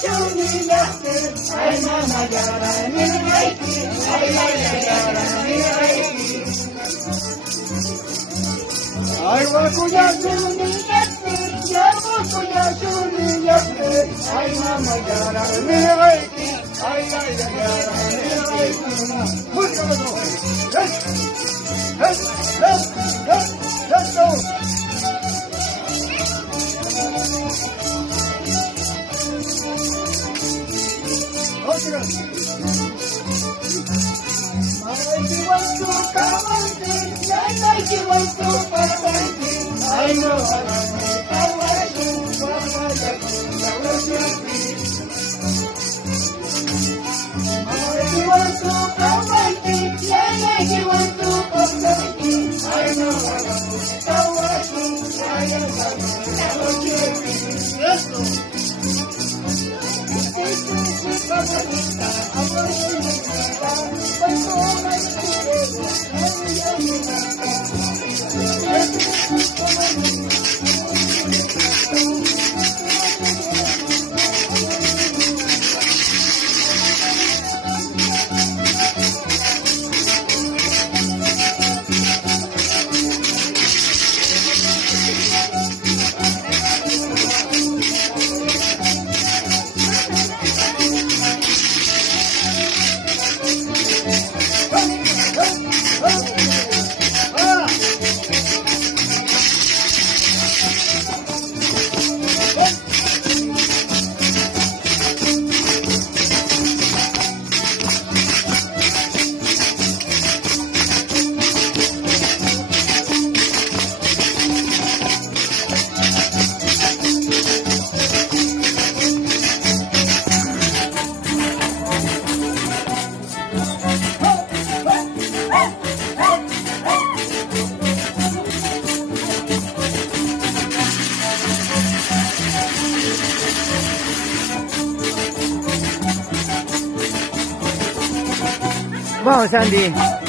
shuni yaste, ay mama yara ni aiki, ay yara ni aiki. Ay wakuya shuni yaste, ya wakuya shuni yaste, ay mama yara ni aiki, ay yara ni aiki. Let's go. I know Vamos, Sandy.